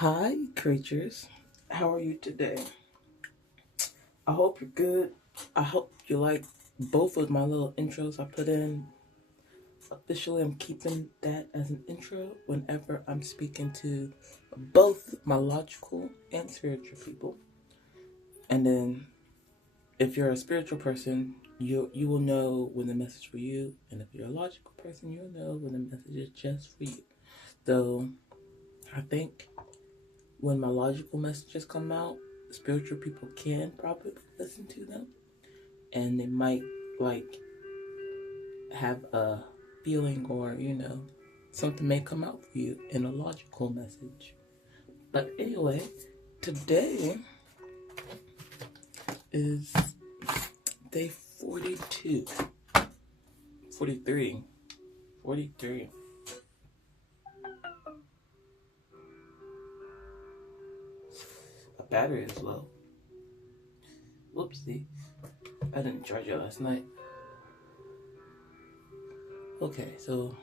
Hi, creatures. How are you today? I hope you're good. I hope you like both of my little intros I put in. Officially, I'm keeping that as an intro whenever I'm speaking to both my logical and spiritual people. And then, if you're a spiritual person, you will know when the message for you, and if you're a logical person, you'll know when the message is just for you. So, I think when my logical messages come out, spiritual people can probably listen to them, and they might like have a feeling, or something may come out for you in a logical message. But anyway, today is day 42, 43, 43. My battery is low. Whoopsie. I didn't charge it last night. Okay, so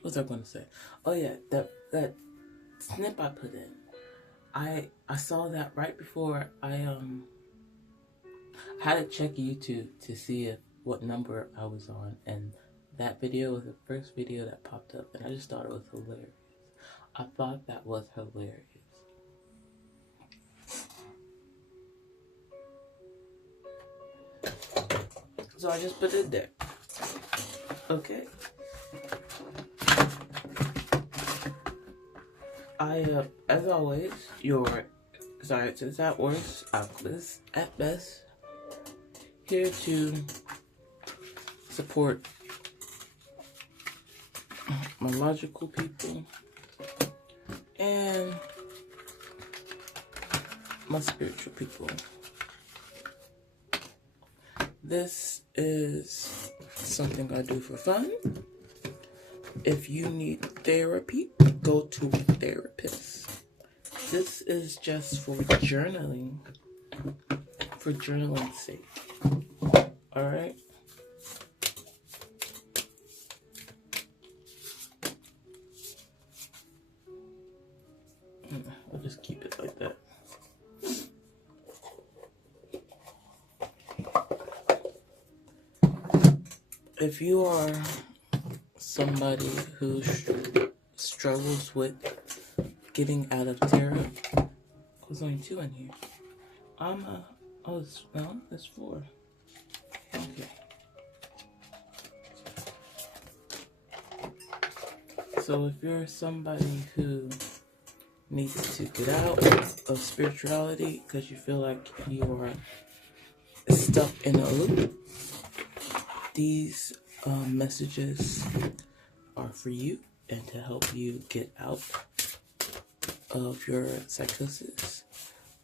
what's I gonna say? Oh yeah, that snip I put in. I saw that right before I had to check YouTube to see if what number I was on, and that video was the first video that popped up, and I just thought it was hilarious. I thought that was hilarious. So I just put it there. Okay. As always, your science is at worst, alchemist at best. Here to support my logical people and my spiritual people. This is something I do for fun. If you need therapy, go to a therapist. This is just for journaling, for journaling's sake. Alright? I'll just keep it like that. If you are somebody who struggles with getting out of tarot, there's only 2 in here. There's 4. Okay. So if you're somebody who needs to get out of spirituality because you feel like you are stuck in a loop, these messages are for you and to help you get out of your psychosis,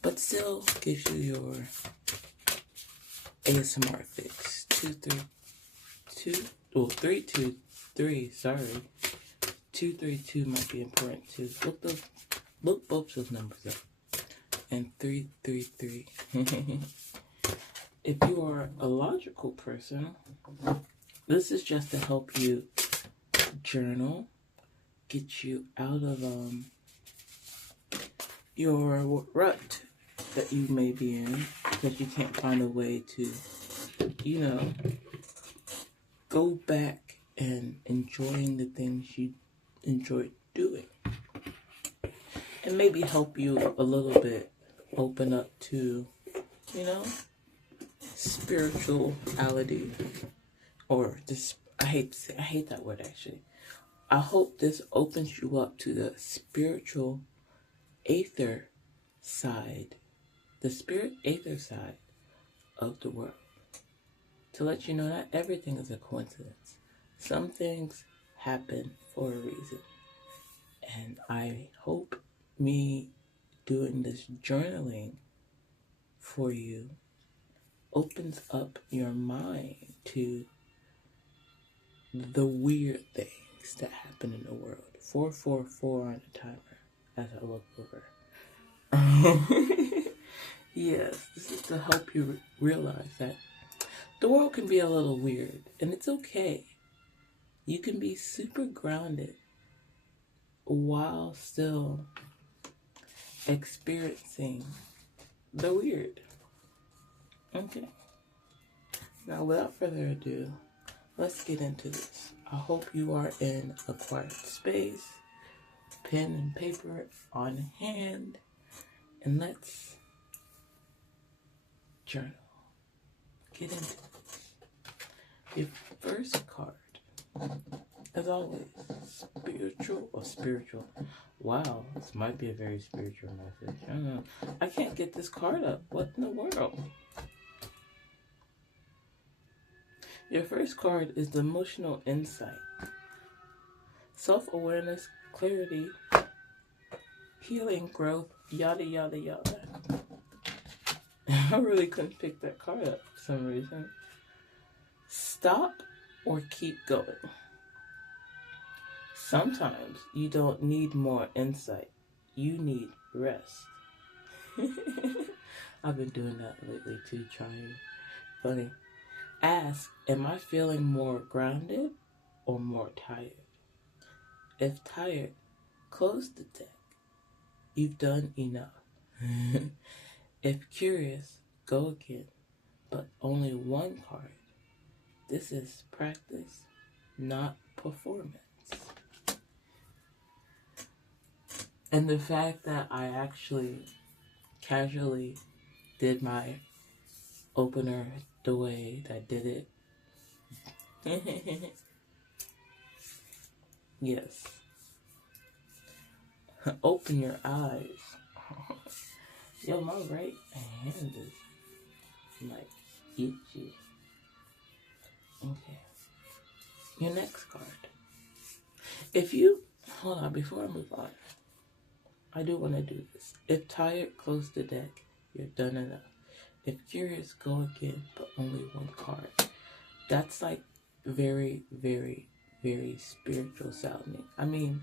but still gives you your ASMR fix. 323. Sorry, 232 might be important too. Look both those numbers up. And 333. If you are a logical person, this is just to help you journal, get you out of your rut that you may be in because you can't find a way to, go back and enjoying the things you enjoy doing. And maybe help you a little bit open up to, spirituality, or this. I hate that word actually. I hope this opens you up to the spiritual aether side, the spirit aether side of the world. To let you know not everything is a coincidence. Some things happen for a reason. And I hope me doing this journaling for you opens up your mind to the weird things that happen in the world. 444 on the timer as I look over. Yes, this is to help you realize that the world can be a little weird, and it's okay. You can be super grounded while still experiencing the weird. Okay. Now, without further ado, let's get into this. I hope you are in a quiet space, pen and paper on hand, and let's journal. Get into it. Your first card, as always, spiritual. Wow, this might be a very spiritual message. I can't get this card up. What in the world? Your first card is the emotional insight. Self-awareness, clarity, healing, growth, yada, yada, yada. I really couldn't pick that card up for some reason. Stop or keep going. Sometimes you don't need more insight. You need rest. I've been doing that lately too, trying. Funny. Ask, am I feeling more grounded or more tired? If tired, close the deck. You've done enough. If curious, go again, but only one card. This is practice, not performance. And the fact that I actually casually did my opener the way that I did it. Yes. Open your eyes. Yo, my right hand is like itchy. Okay. Your next card. Hold on, before I move on, I do want to do this. If tired, close the deck. You're done enough. If curious, go again, but only one card. That's like very, very, very spiritual sounding. I mean,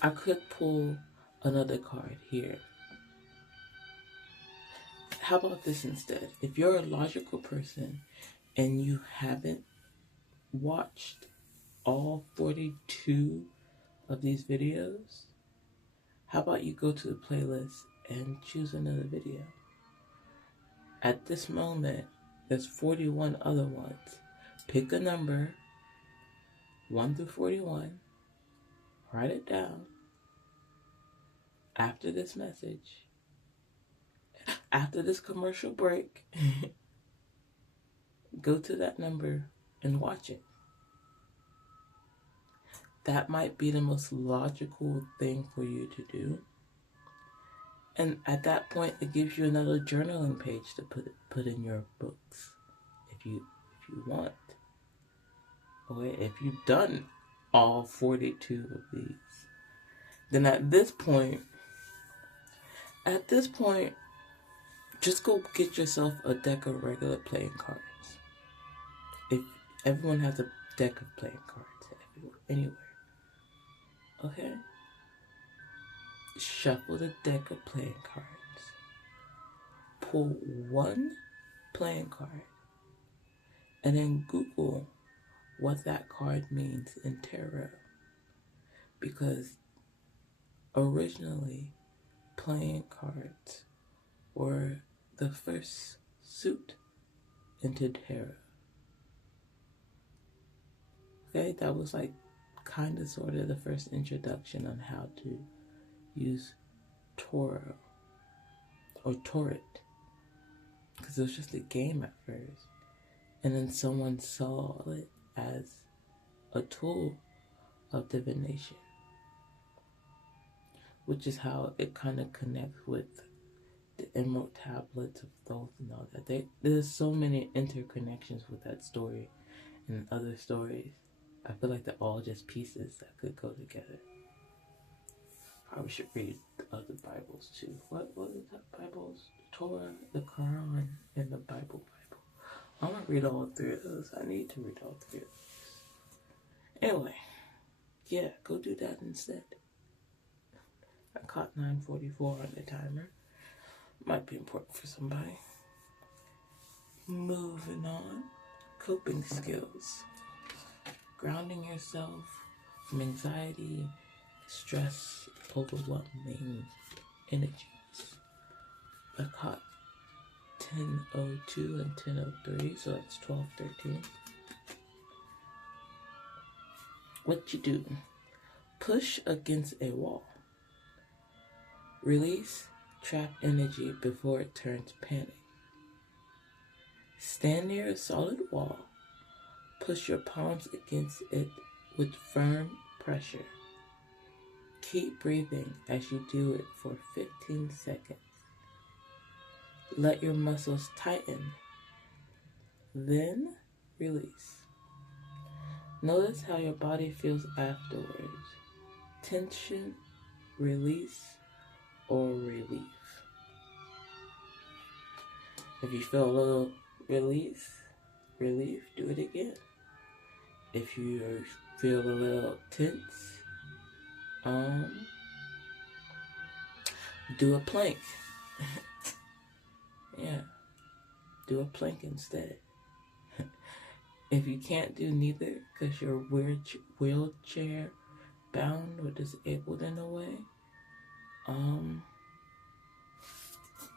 I could pull another card here. How about this instead? If you're a logical person and you haven't watched all 42 of these videos, how about you go to the playlist and choose another video? At this moment, there's 41 other ones. Pick a number, 1 through 41, write it down. After this message, after this commercial break, go to that number and watch it. That might be the most logical thing for you to do. And at that point, it gives you another journaling page to put in your books, if you want. Okay, if you've done all 42 of these, then at this point, just go get yourself a deck of regular playing cards. If everyone has a deck of playing cards anywhere. Okay? Shuffle the deck of playing cards. Pull one playing card. And then Google what that card means in tarot. Because originally, playing cards were the first suit into tarot. Okay, that was like kind of sort of the first introduction on how to use tarot or tarot, because it was just a game at first, and then someone saw it as a tool of divination, which is how it kind of connects with the Emerald Tablets of Thoth and all that. There's so many interconnections with that story and other stories. I feel like they're all just pieces that could go together. Probably should read the other Bibles too. What is that Bibles? The Torah, the Quran, and the Bible. I'm gonna read all three of those. I need to read all three of those. Anyway, yeah, go do that instead. I caught 9:44 on the timer. Might be important for somebody. Moving on. Coping skills. Grounding yourself from anxiety stress, overwhelming energies. I caught 10:02 and 10:03, so that's 12:13. What you do? Push against a wall. Release trapped energy before it turns panic. Stand near a solid wall. Push your palms against it with firm pressure. Keep breathing as you do it for 15 seconds. Let your muscles tighten. Then release. Notice how your body feels afterwards. Tension, release, or relief. If you feel a little relief, do it again. If you feel a little tense, do a plank. Yeah, do a plank instead. If you can't do neither because you're wheelchair bound or disabled in a way,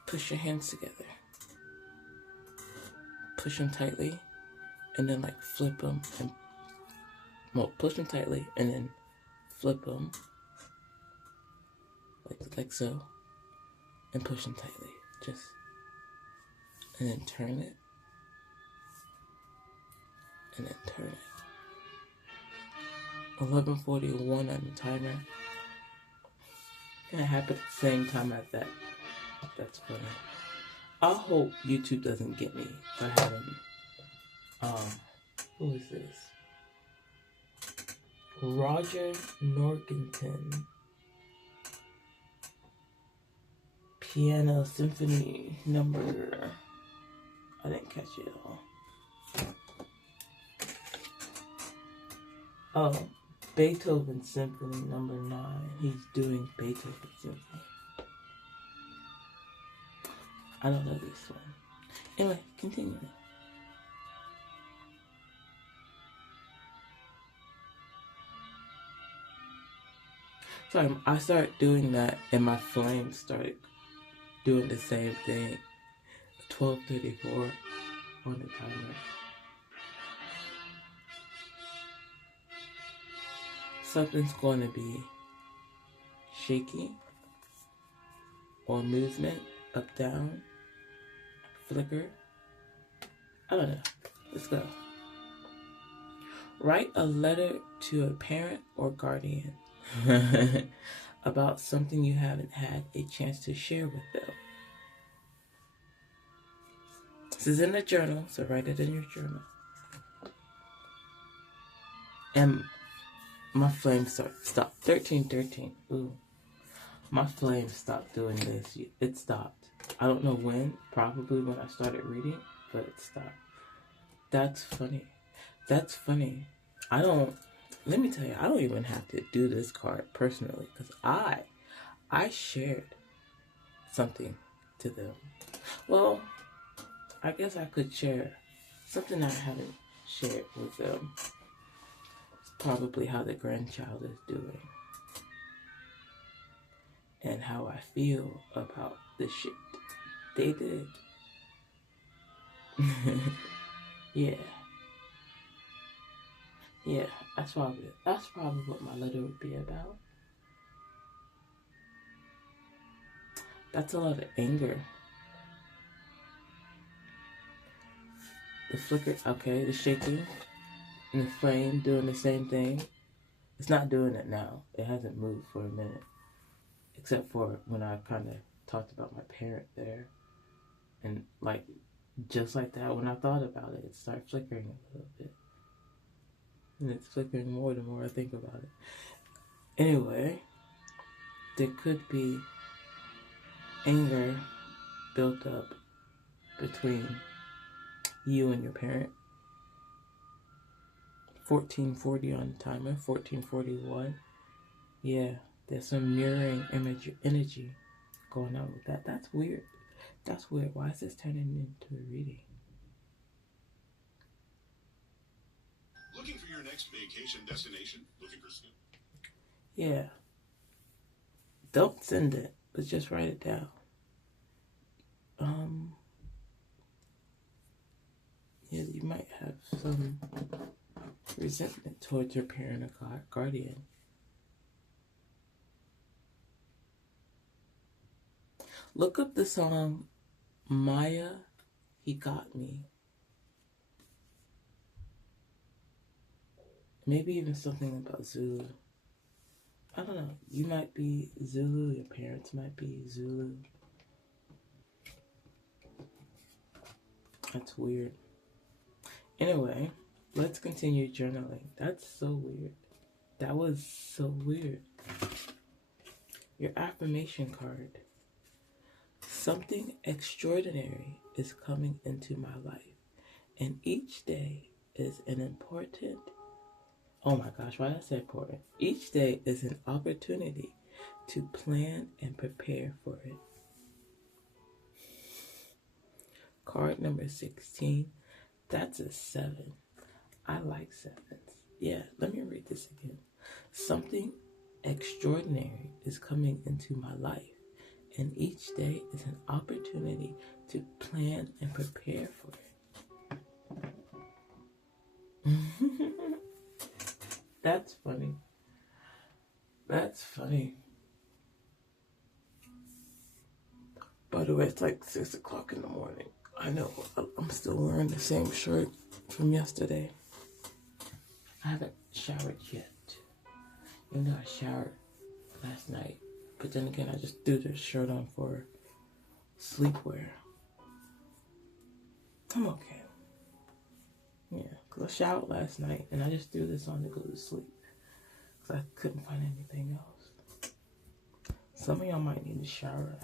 push your hands together. Push them tightly, and then like flip them, and push them tightly, and then flip them like so, and push them tightly, and then turn it, and then turn it. 11:41 on the timer. Gonna happen at the same time as that. That's funny. I hope YouTube doesn't get me for having, who is this? Roger Norgington. Piano Symphony number. I didn't catch it all. Oh, Beethoven Symphony number 9. He's doing Beethoven Symphony. I don't know this one. Anyway, continue. Sorry, I started doing that and my flame started doing the same thing. 12:34 on the timer. Something's going to be shaky or movement, up, down, flicker. I don't know. Let's go. Write a letter to a parent or guardian about something you haven't had a chance to share with them. This is in a journal, so write it in your journal. And my flame stopped. 13:13. Ooh. My flame stopped doing this. It stopped. I don't know when. Probably when I started reading, but it stopped. That's funny. That's funny. Let me tell you, I don't even have to do this card personally because I shared something to them. Well, I guess I could share something I haven't shared with them. It's probably how the grandchild is doing and how I feel about the shit they did. Yeah. Yeah, that's probably what my letter would be about. That's a lot of anger. The flicker, okay, the shaking, and the flame doing the same thing. It's not doing it now. It hasn't moved for a minute. Except for when I kind of talked about my parent there. And like, just like that, when I thought about it, it started flickering a little bit. And it's flickering more the more I think about it. Anyway, there could be anger built up between you and your parent. 14:40 on the timer, 14:41. Yeah, there's some mirroring energy going on with that. That's weird. That's weird. Why is this turning into a reading? Looking for your next vacation destination? Looking for... Yeah. Don't send it, but just write it down. Yeah, you might have some resentment towards your parent or guardian. Look up the song Maya, He Got Me. Maybe even something about Zulu. I don't know. You might be Zulu, your parents might be Zulu. That's weird. Anyway, let's continue journaling. That's so weird. That was so weird. Your affirmation card. Something extraordinary is coming into my life, and each day is an important, oh my gosh, why did I say important? Each day is an opportunity to plan and prepare for it. Card number 16. That's a 7. I like 7s. Yeah, let me read this again. Something extraordinary is coming into my life, and each day is an opportunity to plan and prepare for it. That's funny. That's funny. By the way, it's like 6 o'clock in the morning. I know, I'm still wearing the same shirt from yesterday. I haven't showered yet. Even though I showered last night. But then again, I just threw the shirt on for sleepwear. I'm okay. Yeah, because I showered last night and I just threw this on to go to sleep. Because I couldn't find anything else. Some of y'all might need to shower.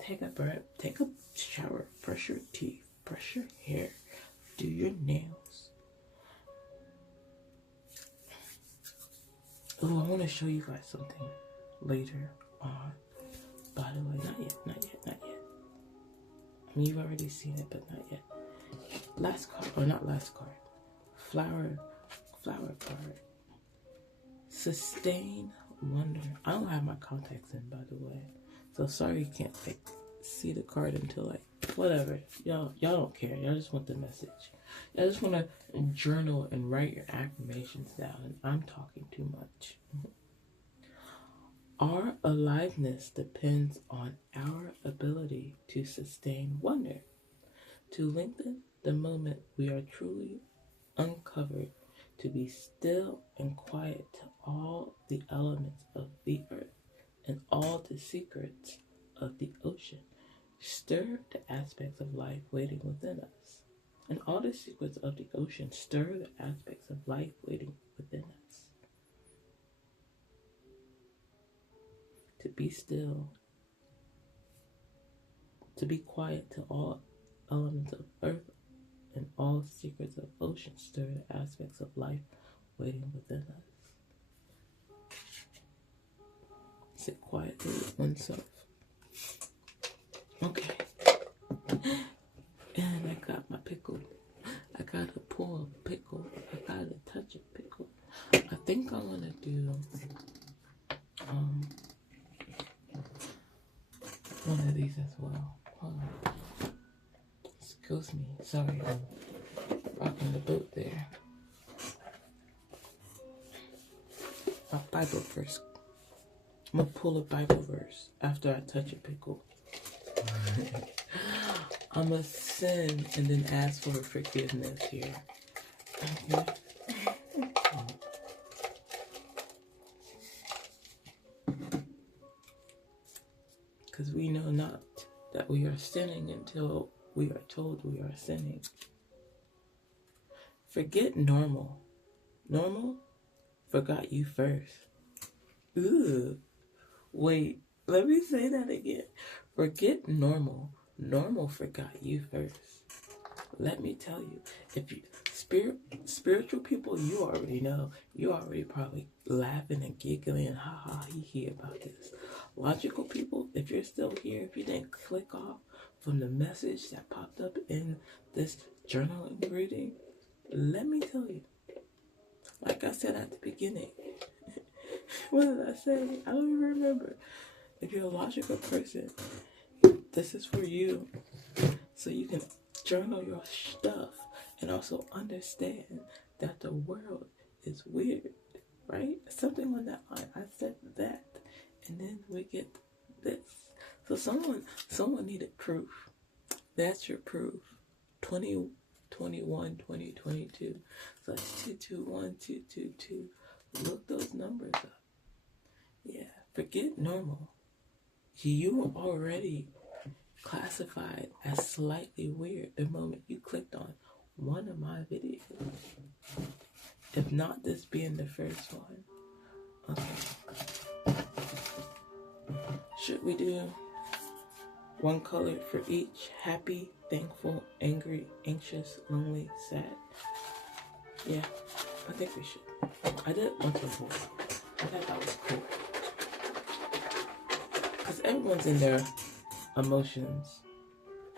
Take a shower, brush your teeth, brush your hair, do your nails. Oh, I want to show you guys something later on. By the way, not yet. I mean, you've already seen it, but not yet. Last card, or not last card. Flower card. Sustain wonder. I don't have my contacts in, by the way. So sorry you can't see the card until like whatever. Y'all don't care. Y'all just want the message. Y'all just want to journal and write your affirmations down. And I'm talking too much. Our aliveness depends on our ability to sustain wonder, to lengthen the moment we are truly uncovered, to be still and quiet to all the elements of the earth and all the secrets of the ocean. Stir the aspects of life waiting within us. And all the secrets of the ocean, stir the aspects of life waiting within us. To be still, to be quiet to all elements of earth and all secrets of ocean, stir the aspects of life waiting within us. Sit quietly with oneself. Okay. And I got my pickle. I gotta pull a pickle. I gotta touch a pickle. I think I wanna do one of these as well. Hold on. Excuse me. Sorry, I'm rocking the boat there. My Bible verse. I'm gonna pull a Bible verse after I touch a pickle. I'm gonna sin and then ask for forgiveness here. Okay. Because we know not that we are sinning until we are told we are sinning. Forget normal. Normal forgot you first. Ooh. Wait, let me say that again. Forget normal. Normal forgot you first. Let me tell you, if you spiritual people, you already know. You already probably laughing and giggling and ha ha he he about this. Logical people, if you're still here, if you didn't click off from the message that popped up in this journaling reading, let me tell you, like I said at the beginning, What did I say? I don't even remember. If you're a logical person, this is for you. So you can journal your stuff and also understand that the world is weird, right? Something on that line. I said that. And then we get this. So someone needed proof. That's your proof. 2021, 2022. So that's 221222. Look those numbers up. Yeah, forget normal. You were already classified as slightly weird the moment you clicked on one of my videos. If not this being the first one. Okay. Should we do one color for each? Happy, thankful, angry, anxious, lonely, sad. Yeah, I think we should. I did it once before. I thought that was cool. Because everyone's in their emotions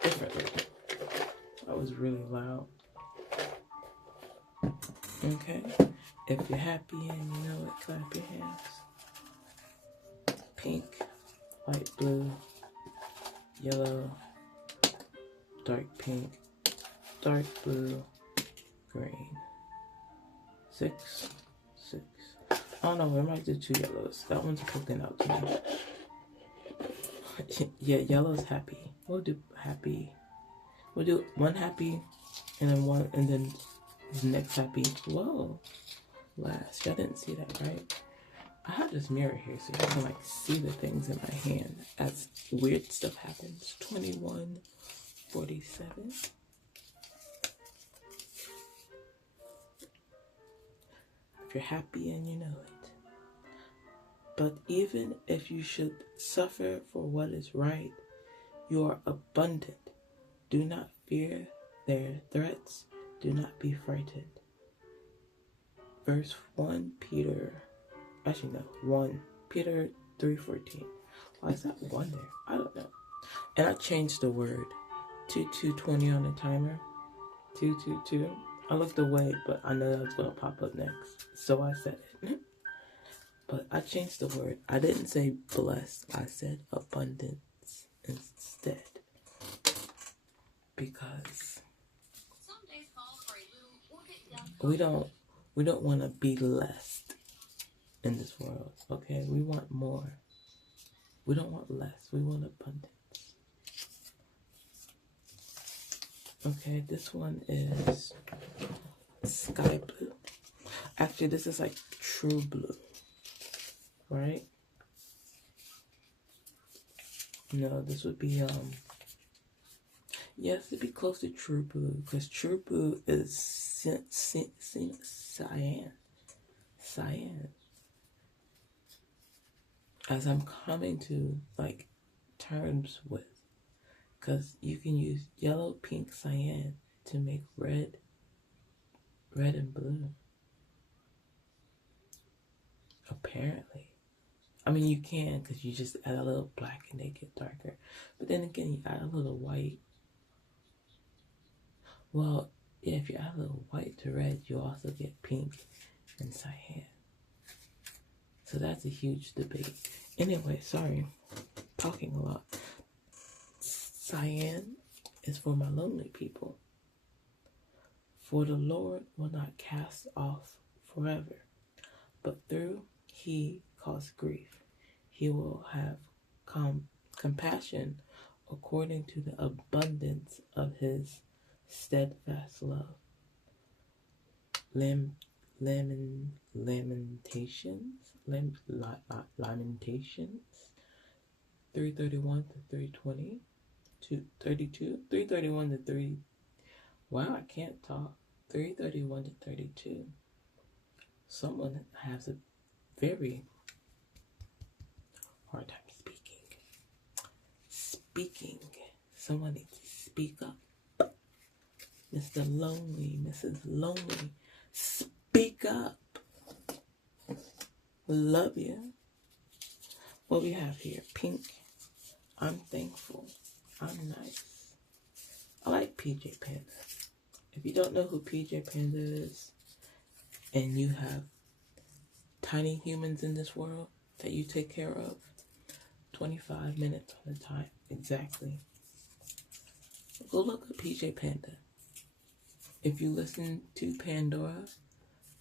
differently. That was really loud. Okay. If you're happy and you know it, clap your hands. Pink, light blue, yellow, dark pink, dark blue, green. 6, 6. I don't know, we might do 2 yellows. That one's cooking out to me. Yeah, yellow's happy. We'll do happy. We'll do one happy and then one, and then the next happy. Whoa. Last. Y'all didn't see that, right? I have this mirror here so you can like see the things in my hand as weird stuff happens. 2147. If you're happy and you know it. But even if you should suffer for what is right, you are abundant. Do not fear their threats. Do not be frightened. Verse 1 Peter 3:14. Why is that 1 there? I don't know. And I changed the word. 2220 on the timer. 222. I looked away, but I know that was going to pop up next. So I said it. But I changed the word. I didn't say blessed. I said abundance instead. Because we don't want to be less in this world, okay? We want more. We don't want less. We want abundance. Okay, this one is sky blue. Actually, this is like true blue, right? No, this would be, yes, it'd be close to true blue, because true blue is cyan. Cyan. As I'm coming to like terms with, because you can use yellow, pink, cyan to make red and blue. Apparently. I mean, you can, because you just add a little black and they get darker. But then again, you add a little white. Well, yeah, if you add a little white to red, you also get pink and cyan. So that's a huge debate. Anyway, sorry, talking a lot. Cyan is for my lonely people. For the Lord will not cast off forever, but through he caused grief, he will have compassion according to the abundance of his steadfast love. Lamentations 3:31 to 3:20 to 32, 3:31 to 3. Wow, I can't talk. 3:31 to 32. Someone has a very hard time speaking. Someone needs to speak up. Mr. Lonely, Mrs. Lonely, speak up. Love you. What we have here? Pink. I'm thankful. I'm nice. I like PJ Panda. If you don't know who PJ Panda is, and you have tiny humans in this world that you take care of. 25 minutes on the time, exactly. Go look at PJ Panda. If you listen to Pandora,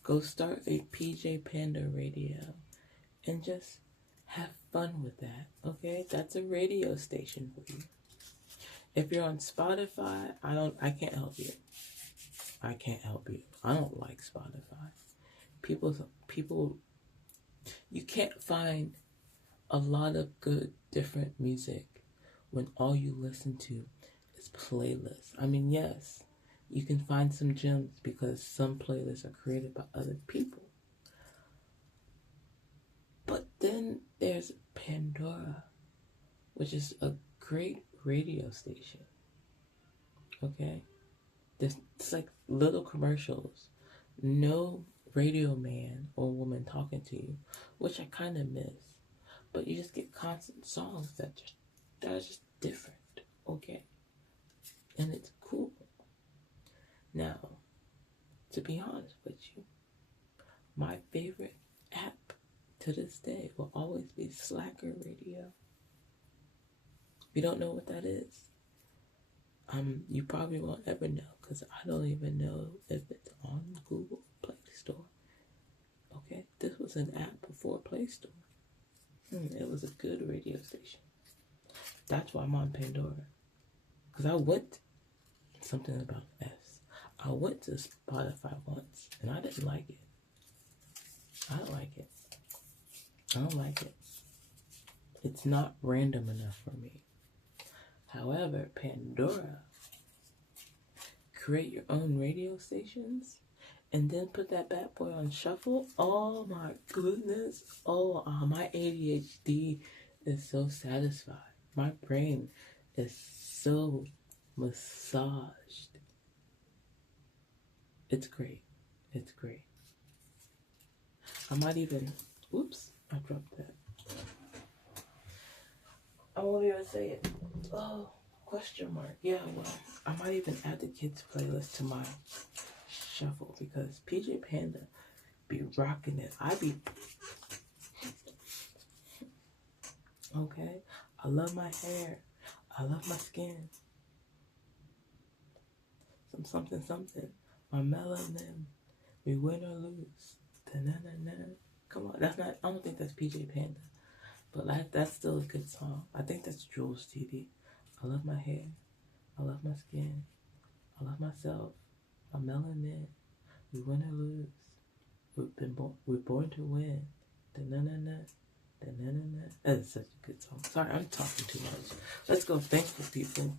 go start a PJ Panda radio and just have fun with that, okay? That's a radio station for you. If you're on Spotify, I can't help you. I can't help you. I don't like Spotify. People, you can't find a lot of good, different music when all you listen to is playlists. I mean, yes, you can find some gems because some playlists are created by other people. But then there's Pandora, which is a great radio station. Okay? It's like little commercials. No radio man or woman talking to you, which I kind of miss. But you just get constant songs that are just different. Okay? And it's cool. Now, to be honest with you, my favorite app to this day will always be Slacker Radio. If you don't know what that is, you probably won't ever know because I don't even know if it's on Google Play Store. Okay, this was an app before Play Store. It was a good radio station. That's why I'm on Pandora. Because I went something about S. I went to Spotify once and I didn't like it. I don't like it. I don't like it. It's not random enough for me. However, Pandora, create your own radio stations and then put that bad boy on shuffle. Oh my goodness. My ADHD is so satisfied. My brain is so massaged. It's great. It's great. I might even, oops, I dropped that. I won't even say it. Oh, question mark. Yeah, well, I might even add the kids' playlist to my shuffle because PJ Panda be rocking it. I be, okay? I love my hair. I love my skin. Something. My melanin. We win or lose. Da-na-na-na. Come on, that's not, I don't think that's PJ Panda. But that's still a good song. I think that's Jules TV. I love my hair. I love my skin. I love myself. My melanin. We win or lose. We're born to win. Da-na-na-na. Da-na-na-na. That's such a good song. Sorry, I'm talking too much. Let's go. Thankful people.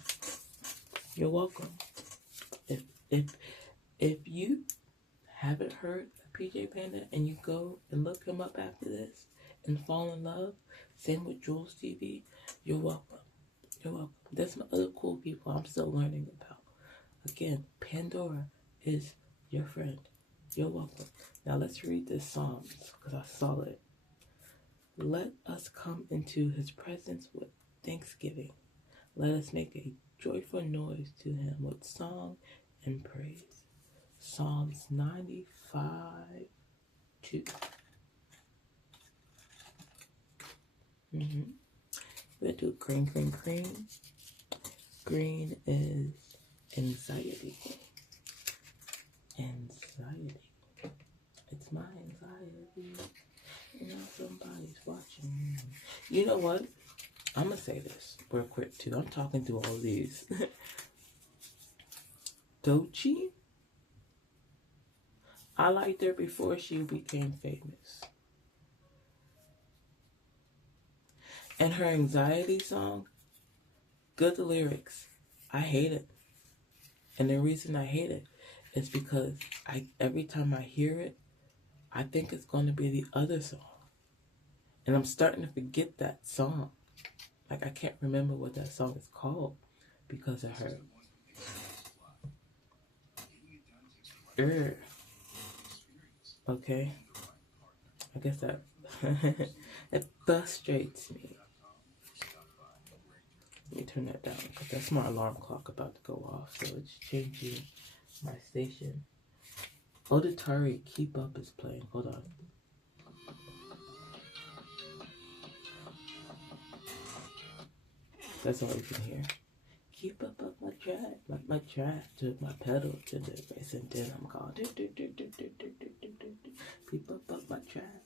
You're welcome. If you haven't heard of PJ Panda and you go and look him up after this and fall in love, same with Jules TV, you're welcome. You're welcome. There's some other cool people I'm still learning about. Again, Pandora is your friend. You're welcome. Now let's read this Psalms because I saw it. Let us come into his presence with thanksgiving. Let us make a joyful noise to him with song and praise. Psalms 95:2. We're going to do green. Green is anxiety. Anxiety. It's my anxiety. You know, somebody's watching me. You know what? I'm going to say this real quick, too. I'm talking through all these. Doechii. I liked her before she became famous. And her anxiety song, good lyrics. I hate it. And the reason I hate it is because every time I hear it, I think it's going to be the other song. And I'm starting to forget that song. Like, I can't remember what that song is called because of her. Okay. I guess that it frustrates me. Let me turn that down because that's my alarm clock about to go off. So it's changing my station. Auditory Keep Up is playing. Hold on. That's all you can hear. Keep up my track, like my track to my pedal to the bass, and then I'm going keep up my track,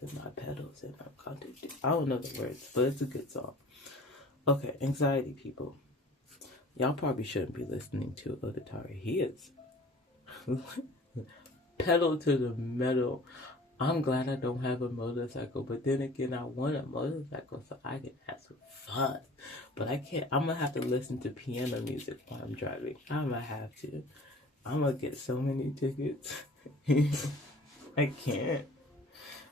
with my pedals, and I'm going I don't know the words, but it's a good song. Okay, anxiety people. Y'all probably shouldn't be listening to Odetari. He is pedal to the metal. I'm glad I don't have a motorcycle, but then again, I want a motorcycle so I can have some fun. But I can't. I'm gonna have to listen to piano music while I'm driving. I'm gonna have to. I'm gonna get so many tickets. I can't.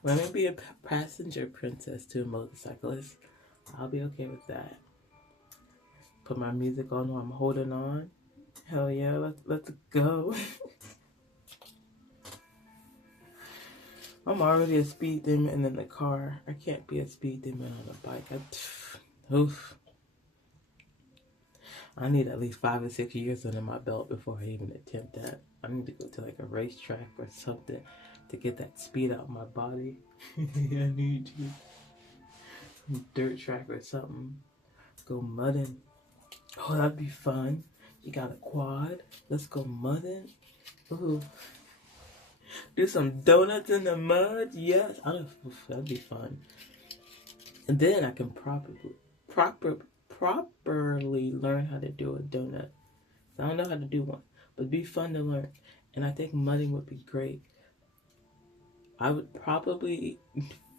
Let me be a passenger princess to a motorcyclist. I'll be okay with that. Put my music on while I'm holding on. Hell yeah, let's go. I'm already a speed demon in the car. I can't be a speed demon on a bike. Oof. I need at least 5 or 6 years under my belt before I even attempt that. I need to go to like a racetrack or something to get that speed out of my body. I need to. Some dirt track or something. Go mudding. Oh, that'd be fun. You got a quad. Let's go mudding. Ooh. Do some donuts in the mud. Yes, that'd be fun. And then I can properly learn how to do a donut. I don't know how to do one, but it'd be fun to learn. And I think mudding would be great. I would probably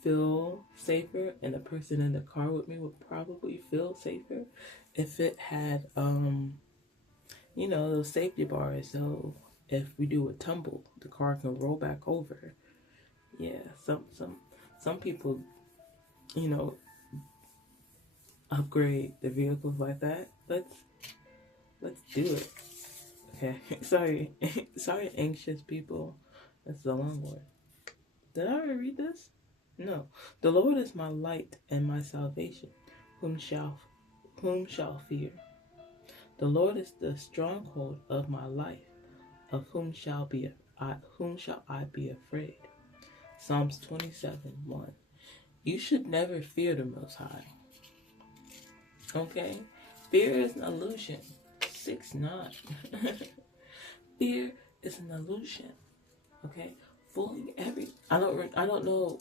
feel safer, and the person in the car with me would probably feel safer if it had, those safety bars. So if we do a tumble, the car can roll back over. Yeah, some people, upgrade the vehicles like that. Let's do it. Okay, sorry, anxious people. That's the long word. Did I already read this? No. The Lord is my light and my salvation. Whom shall fear? The Lord is the stronghold of my life. Of whom shall I be afraid? Psalms 27:1. You should never fear the Most High. Okay? Fear is an illusion. 6:9. Fear is an illusion. Okay? Fooling I don't know.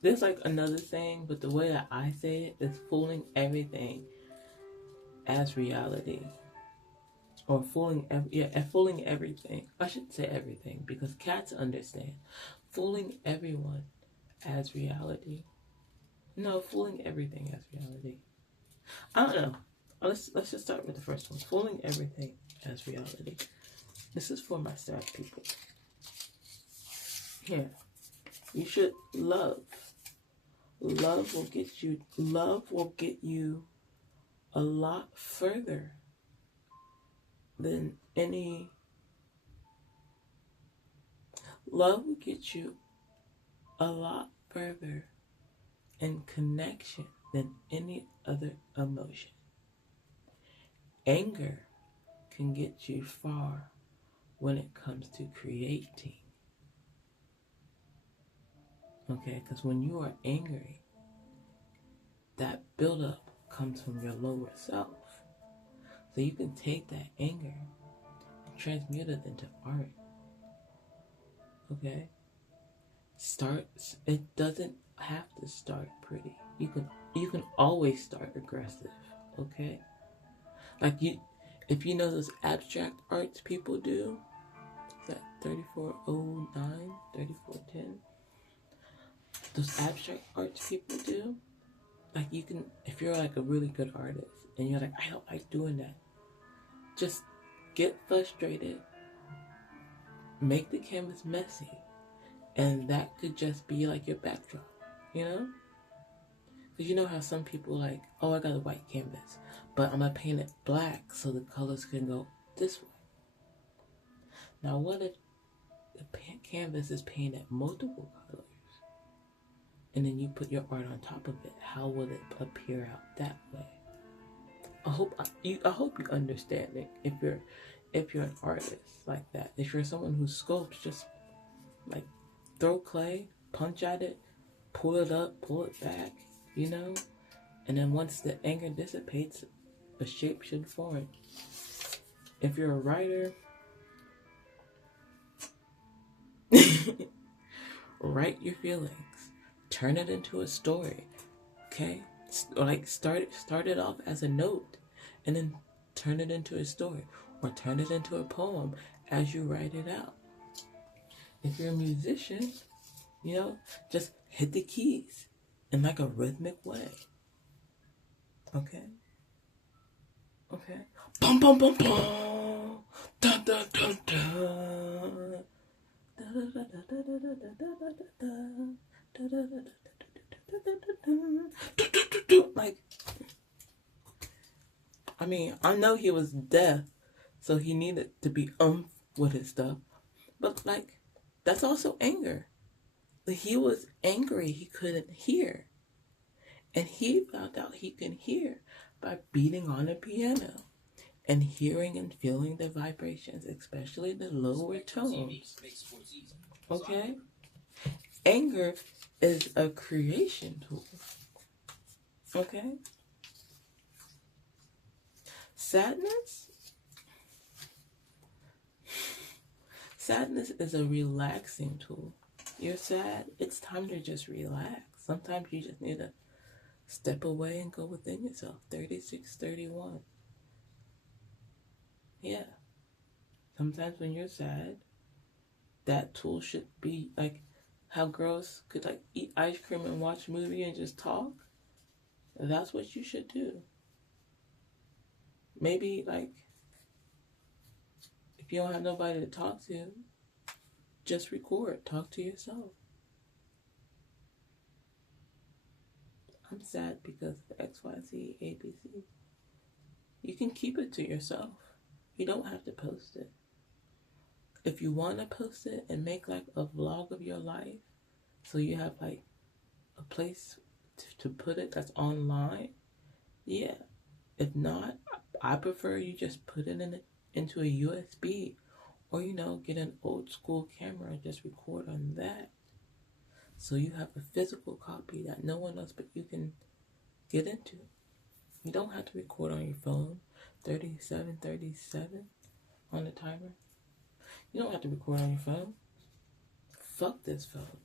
There's like another saying, but the way that I say it is fooling everything as reality. Or fooling everything. I shouldn't say everything because cats understand. Fooling everyone as reality. No, fooling everything as reality. I don't know. Let's just start with the first one. Fooling everything as reality. This is for my staff people. Here. You should love. Love will get you a lot further than any. Love will get you a lot further in connection than any other emotion. Anger can get you far when it comes to creating. Okay, because when you are angry, that buildup comes from your lower self. So you can take that anger and transmute it into art. Okay? It doesn't have to start pretty. You can always start aggressive. Okay? Like if you know those abstract arts people do, is that 3409, 3410? Those abstract arts people do, like you can, if you're like a really good artist and you're like, I don't like doing that, just get frustrated, make the canvas messy, and that could just be like your backdrop, Because you know how some people like, oh, I got a white canvas, but I'm gonna paint it black so the colors can go this way. Now what if the canvas is painted multiple colors? And then you put your art on top of it. How will it appear out that way? I hope you understand it. If you're an artist like that, if you're someone who sculpts, just like throw clay, punch at it, pull it up, pull it back. And then once the anger dissipates, a shape should form. If you're a writer, write your feelings. Turn it into a story. Okay? Like start it off as a note and then turn it into a story. Or turn it into a poem as you write it out. If you're a musician, just hit the keys in like a rhythmic way. Okay? Okay? Bum bum bum bum. Dun dun dun dun. Like, I mean, I know he was deaf, so he needed to be with his stuff. But like, that's also anger. He was angry he couldn't hear. And he found out he can hear by beating on a piano and hearing and feeling the vibrations, especially the lower tones. Okay? Anger is a creation tool. Okay? Sadness is a relaxing tool. You're sad, it's time to just relax. Sometimes you just need to step away and go within yourself. 3631. Yeah. Sometimes when you're sad, that tool should be like how girls could like eat ice cream and watch a movie and just talk. That's what you should do. Maybe like if you don't have nobody to talk to, just record. Talk to yourself. I'm sad because of XYZ, ABC. You can keep it to yourself. You don't have to post it. If you want to post it and make like a vlog of your life, so you have like a place to put it that's online, yeah. If not, I prefer you just put it into a USB, or get an old school camera and just record on that. So you have a physical copy that no one else but you can get into. You don't have to record on your phone. 3737 on the timer. You don't have to record on your phone. Fuck this phone.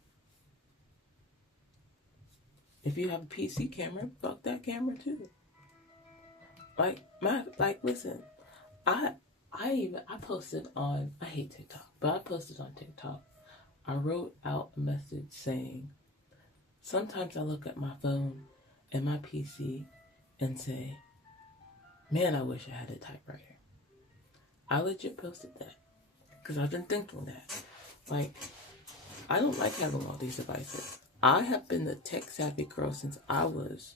If you have a PC camera, fuck that camera too. Listen, I posted on, I hate TikTok, but I posted on TikTok. I wrote out a message saying, sometimes I look at my phone and my PC and say, man, I wish I had a typewriter. I legit posted that because I've been thinking that. Like, I don't like having all these devices. I have been the tech savvy girl since I was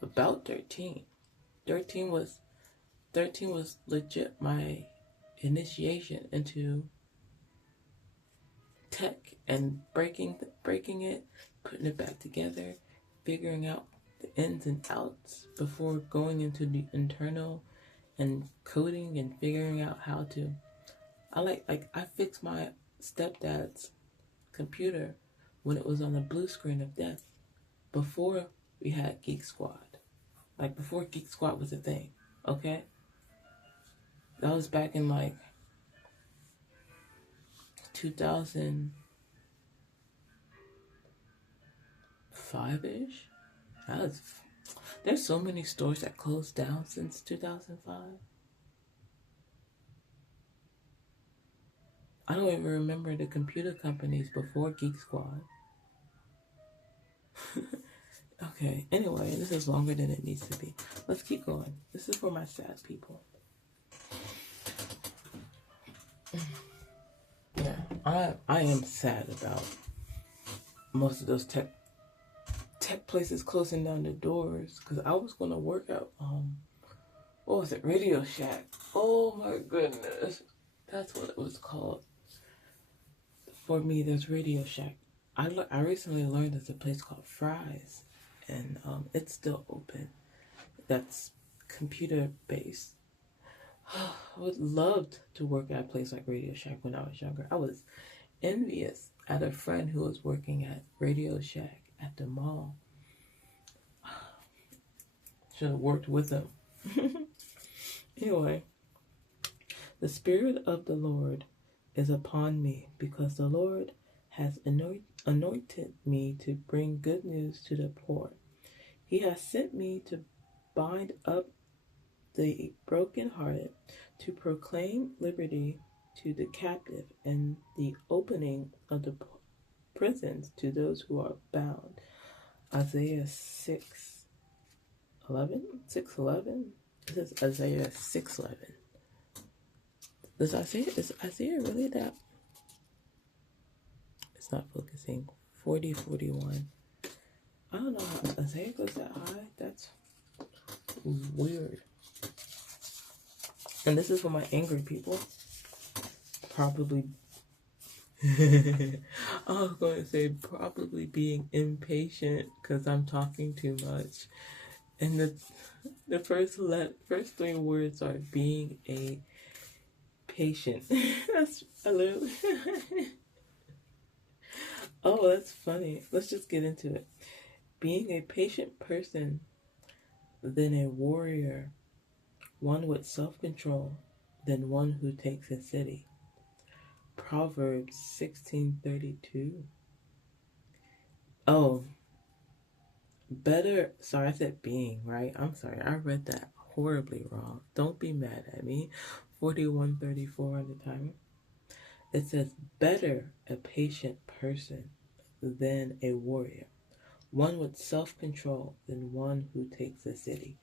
about 13. 13 was legit my initiation into tech and breaking it, putting it back together, figuring out the ins and outs before going into the internal and coding and figuring out how to. I fixed my stepdad's computer when it was on the blue screen of death before we had Geek Squad. Like before Geek Squad was a thing, okay? That was back in like 2005-ish. There's so many stores that closed down since 2005. I don't even remember the computer companies before Geek Squad. Okay, anyway, this is longer than it needs to be. Let's keep going. This is for my sad people. Yeah, I am sad about most of those tech places closing down their doors, because I was going to work at, what was it, Radio Shack. Oh my goodness. That's what it was called. For me, there's Radio Shack. I recently learned there's a place called Fry's, and it's still open. That's computer based. I would love to work at a place like Radio Shack when I was younger. I was envious at a friend who was working at Radio Shack at the mall. should have worked with him. Anyway, the Spirit of the Lord is upon me, because the Lord has anointed me to bring good news to the poor. He has sent me to bind up the brokenhearted, to proclaim liberty to the captive, and the opening of the prisons to those who are bound. Isaiah 6:11. 6:11. It says Isaiah 6:11. Is Isaiah really that? It's not focusing. 40:41. I don't know how Isaiah goes that high. That's weird. And this is for my angry people. Probably. I was going to say probably being impatient because I'm talking too much. And the first three words are being a patient. That's a little. Oh, that's funny. Let's just get into it. Being a patient person, then a warrior, one with self-control, then one who takes a city. Proverbs 16:32. Oh, better. Sorry, I said being, right? I'm sorry. I read that horribly wrong. Don't be mad at me. 41:34 on the timer. It says, better a patient person than a warrior, one with self-control than one who takes a city.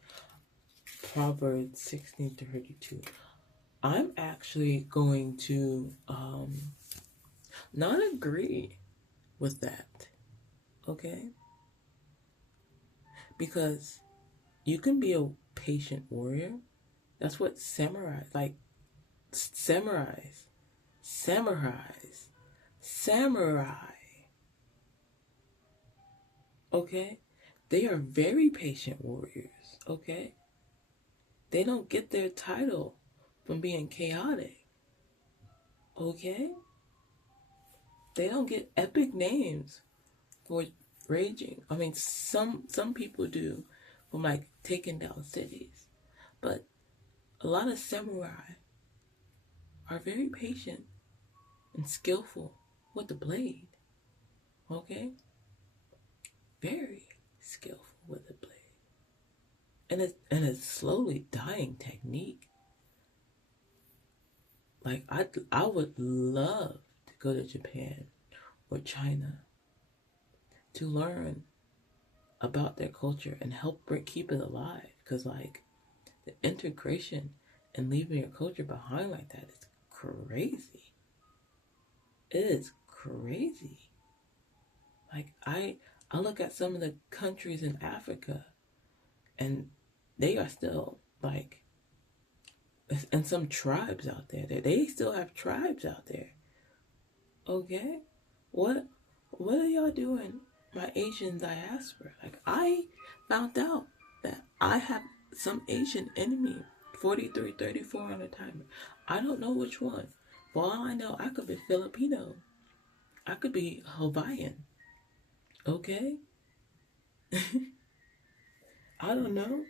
Proverbs 16:32. I'm actually going to not agree with that, okay? Because you can be a patient warrior. That's what samurai. Okay? They are very patient warriors, okay? They don't get their title from being chaotic, okay? They don't get epic names for raging. I mean, some people do from like taking down cities, but a lot of samurai are very patient and skillful with the blade, okay? Very skillful with the blade. And it's slowly dying technique. Like, I would love to go to Japan or China to learn about their culture and help keep it alive. Because, like, the integration and leaving your culture behind like that is crazy. It is crazy. Like, I look at some of the countries in Africa, and they are still, like, and some tribes out there. They still have tribes out there. Okay? What are y'all doing, my Asian diaspora? Like, I found out that I have some Asian enemy. 43:34 on the timer. I don't know which one. For all I know, I could be Filipino. I could be Hawaiian. Okay? I don't know.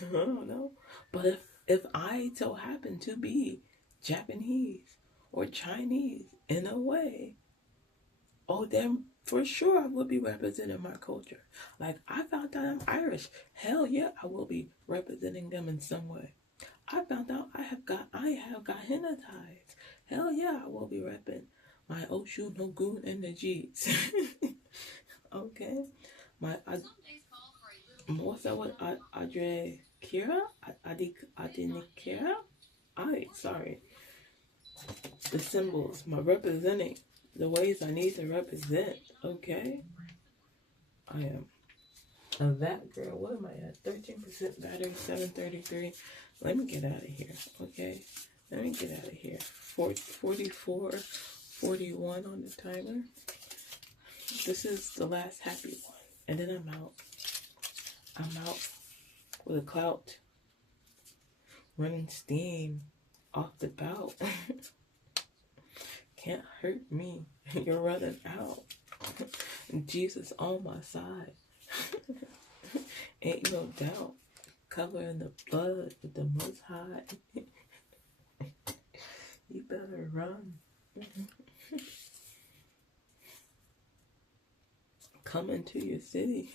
I don't know. But if I so happen to be Japanese or Chinese in a way, oh, then for sure I will be representing my culture. Like, I found out I'm Irish. Hell yeah, I will be representing them in some way. I found out I have Gahina ties. Hell yeah, I will be repping my Oshu Nogun energies. Okay? What's that with Adre Kira? Adinikira? Sorry. The symbols, my representing, the ways I need to represent, okay? I am that girl. What am I at? 13% battery, 733. Let me get out of here, okay? Let me get out of here. 44:41 on the timer. This is the last happy one. And then I'm out. I'm out with a clout. Running steam off the bout. Can't hurt me. You're running out. Jesus on my side. Ain't no doubt. Cover in the blood with the Most High. You better run. Come into your city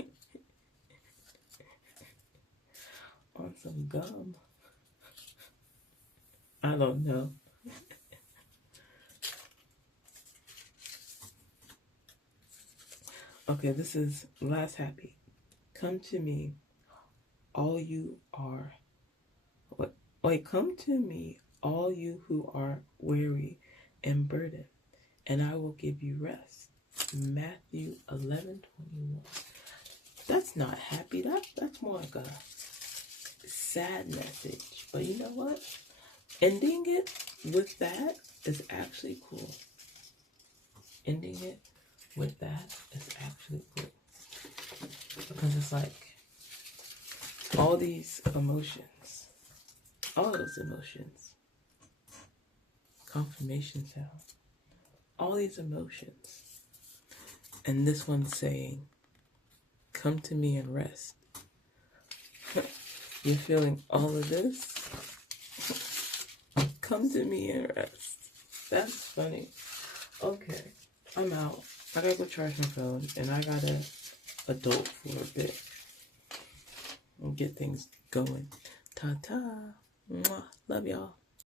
on some gum. I don't know. Okay, this is last happy. Come to me, all you are. Wait, come to me, all you who are weary and burdened, and I will give you rest. Matthew 11:21. That's not happy. That's more like a sad message. But you know what? Ending it with that is actually cool. Ending it with that is actually cool. Because it's like all these emotions, all those emotions, confirmation sound, all these emotions. And this one's saying, come to me and rest. You're feeling all of this? Come to me and rest. That's funny. Okay, I'm out. I gotta go charge my phone, and I gotta adult for a bit and get things going. Ta-ta. Mwah. Love y'all.